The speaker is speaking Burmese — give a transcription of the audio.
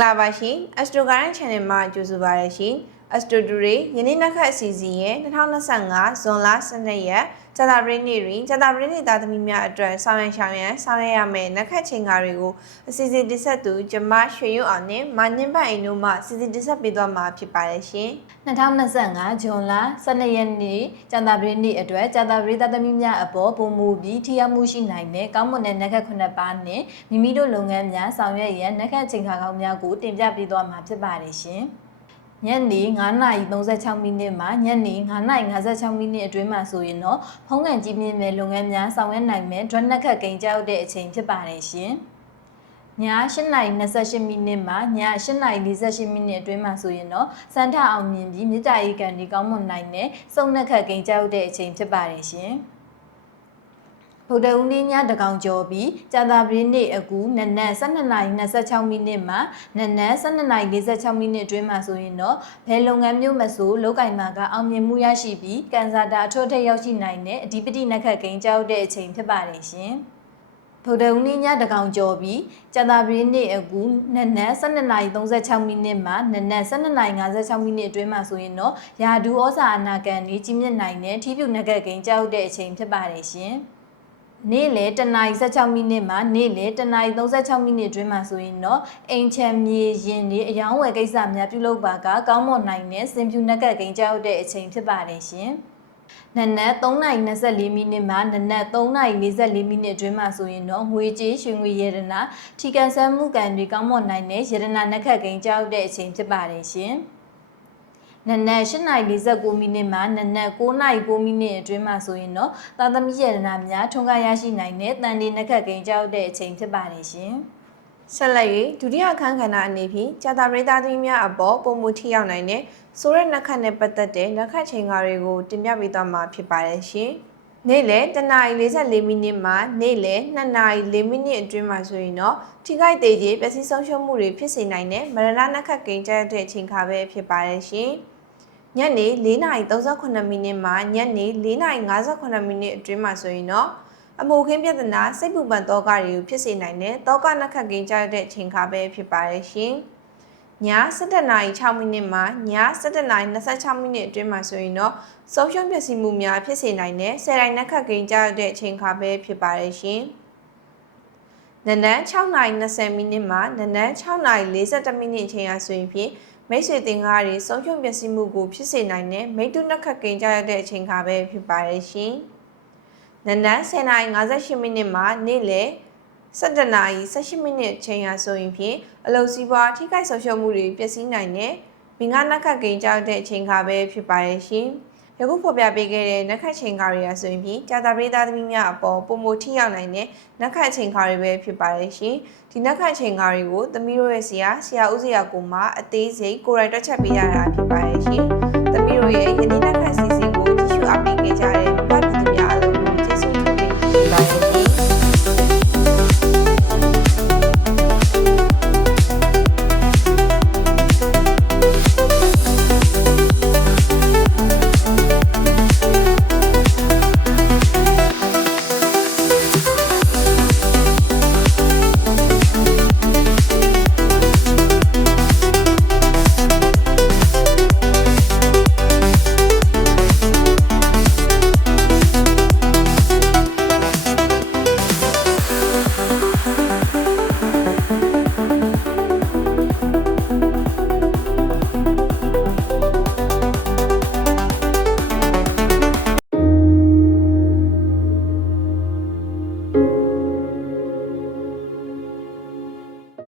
္ဂလာပါရှင် Astro Garden Channel မှာကြိုဆိုပါရစေရှင်။ Astro Today ယနေ့နောက်ခတ်အစီအစဉ်ရဲ့2025ဇွန်လ12ရက်ဇာတာပရိနေ့တွင်ဇာတာပရိနေ့သားသမီးများအတွက်ဆောင်းရံရှောင်းရံဆောင်းရရမယ့်နောက်ခတ်ချိန်ကားတွေကိုအစီအစဉ်တင်ဆက်သူကျမရွှေရုံအောင်နဲ့မနင်းပိုင်အိမ်တို့မှအစီအစဉ်တင်ဆက်ပေးသွားမှာဖြစ်ပါရဲ့ရှင်။2025ဇွန်လ12ရက်နေ့ကျန်တာပရိနေ့အတွက်ကျန်တာပရိသတ်သမီးများအပေါ်ပုံမူပြီးထိရောက်မှုရှိနိုင်တဲ့ကောင်းမွန်တဲ့နက်ခတ်ခုနှစ်ပါးနဲ့မိမိတို့လုပ်ငန်းများဆောင်ရွက်ရန်နက်ခတ်ချိန်ခါကောင်းများကိုတင်ပြပေးသွားမှာဖြစ်ပါတယ်ရှင်။ ညနေ9:36မိနစ်မှညနေ9:56မိနစ်အတွင်းမှာဆိုရင်တော့ဖုံးကန်ကြီးမြင့်မဲ့လုပ်ငန်းများဆောင်ရွက်နိုင်မဲ့ drone နက်ခတ်ကိန်းကြောက်တဲ့အချိန်ဖြစ်ပါတယ်ရှင်။ည8:28မိနစ်မှည8:48မိနစ်အတွင်းမှာဆိုရင်တော့စန်ထအောင်မြင်ပြီးမြစ်တာရီကန်ဒီကောင်းမွန်နိုင်တဲ့စုံနှက်ခတ်ကိန်းကြောက်တဲ့အချိန်ဖြစ်ပါတယ်ရှင်။ ဗုဒ္ဓဦးနေ့ညတကောင်ကျော်ပြီးကြာသာပရိနေ့အကူနနက်12:26မိနစ်မှနနက်12:46မိနစ်အတွင်းမှာဆိုရင်တော့ဘယ်လုပ်ငန်းမျိုးမဆိုလောက်ကင်မာကအောင်မြင်မှုရရှိပြီးကန်ဆာတာအထွတ်အထိပ်ရောက်ရှိနိုင်တဲ့အဓိပတိနက်ခတ်ကိန်းကြောက်တဲ့အချိန်ဖြစ်ပါတယ်ရှင်။ဗုဒ္ဓဦးနေ့ညတကောင်ကျော်ပြီးကြာသာပရိနေ့အကူနနက်12:36မိနစ်မှနနက်12:56မိနစ်အတွင်းမှာဆိုရင်တော့ယာဒူဩဇာအနာကန်ကြီးကြီးမြင့်နိုင်တဲ့ထီးဖြူနက်ခတ်ကိန်းကြောက်တဲ့အချိန်ဖြစ်ပါတယ်ရှင်။ နေ့လေတနာရီ16မိနစ်မှနေ့လေတနာရီ36မိနစ်အတွင်းမှာဆိုရင်တော့အိမ်ချမ်းမြေရင်တွေအယောင်းဝယ်ကိစ္စများပြုလုပ်ပါကကောင်းမွန်နိုင်တဲ့စင်ဖြူနက်ကတ်ကိန်းကြောက်တဲ့အချိန်ဖြစ်ပါတယ်ရှင်။နနက်3:24မိနစ်မှနနက်3:44မိနစ်အတွင်းမှာဆိုရင်တော့ငွေကြေးရွှေငွေရတနာထီကန်ဆန်းမှုကံတွေကောင်းမွန်နိုင်တဲ့ရတနာနက်ခတ်ကိန်းကြောက်တဲ့အချိန်ဖြစ်ပါတယ်ရှင်။ နနက်8:49မိနစ်မှနနက်9:09မိနစ်အတွင်းမှာဆိုရင်တော့သာသမီရတနာများထွန်းကားရရှိနိုင်တဲ့တန်ဒီနက်ခတ်ကိန်းကြောက်တဲ့အချိန်ဖြစ်ပါတယ်ရှင်။ဆက်လက်၍ဒုတိယအခန်းကဏ္ဍအနေဖြင့်ကြာတာပရိသတ်သမီးများအပေါ်ပုံမှုထိရောက်နိုင်တဲ့ဆိုရက်နက်ခတ်နဲ့ပတ်သက်တဲ့နက်ခတ်ချိန်ကားတွေကိုတင်ပြပေးသွားမှာဖြစ်ပါတယ်ရှင်။နေ့လယ်တနာရီ44မိနစ်မှနေ့လယ်2နာရီ4မိနစ်အတွင်းမှာဆိုရင်တော့ထိခိုက်သေးခြင်းပျက်စီးဆုံးရှုံးမှုတွေဖြစ်စေနိုင်တဲ့မရဏနက်ခတ်ကိန်းကြတဲ့အချိန်ခါပဲဖြစ်ပါတယ်ရှင်။ ညနေ4:38မိနစ်မှညနေ4:58မိနစ်အတွင်းမှာဆိုရင်တော့အမိုခင်းပြဿနာစိတ်ပူပန်သောကတွေကိုဖြစ်စေနိုင်တဲ့တောကနက်ခတ်ကိန်းကြတဲ့အချိန်ခါပဲဖြစ်ပါတယ်ရှင်။ည7:06မိနစ်မှည7:26မိနစ်အတွင်းမှာဆိုရင်တော့ဆုံးရှုံးပျက်စီးမှုများဖြစ်စေနိုင်တဲ့ဆယ်တိုင်းနက်ခတ်ကိန်းကြတဲ့အချိန်ခါပဲဖြစ်ပါတယ်ရှင်။ နနက်6:20မိနစ်မှနနက်6:41မိနစ်အချိန်အားဆိုရင်ဖြင့်မိတ်ဆွေတင်ကားတွေဆုံးရှုံးပျက်စီးမှုကိုဖြစ်စေနိုင်တဲ့မိတ္တုနက်ခတ်ကိန်းကြတဲ့အချိန်ခါပဲဖြစ်ပါတယ်ရှင်။နနက်10:58မိနစ်မှနေ့လယ်17နာရီ18မိနစ်ချိန်ရာဆိုရင်ဖြင့်အလုစီးပွားထိခိုက်ဆုံးရှုံးမှုတွေပျက်စီးနိုင်တဲ့မင်္ဂနက်ခတ်ကိန်းကြောက်တဲ့အချိန်ခါပဲဖြစ်ပါရဲ့ရှင်။ ယခုဖော်ပြပေးခဲ့တဲ့နက်ခတ်ချိန်ခါတွေရာဆိုရင်ဖြင့်ကြာတာပရိသတ်သမီးများအပေါ်ပုံမထိရောက်နိုင်တဲ့နက်ခတ်ချိန်ခါတွေပဲဖြစ်ပါရဲ့ရှင်။ဒီနက်ခတ်ချိန်ခါတွေကိုသမီးတို့ရဲ့ဆရာဆရာဦးဆရာကိုမှအသေးစိတ်ကိုယ်တိုင်တွက်ချက်ပေးရတာဖြစ်ပါရဲ့ရှင်။သမီးတို့ရဲ့ယနေ့နက်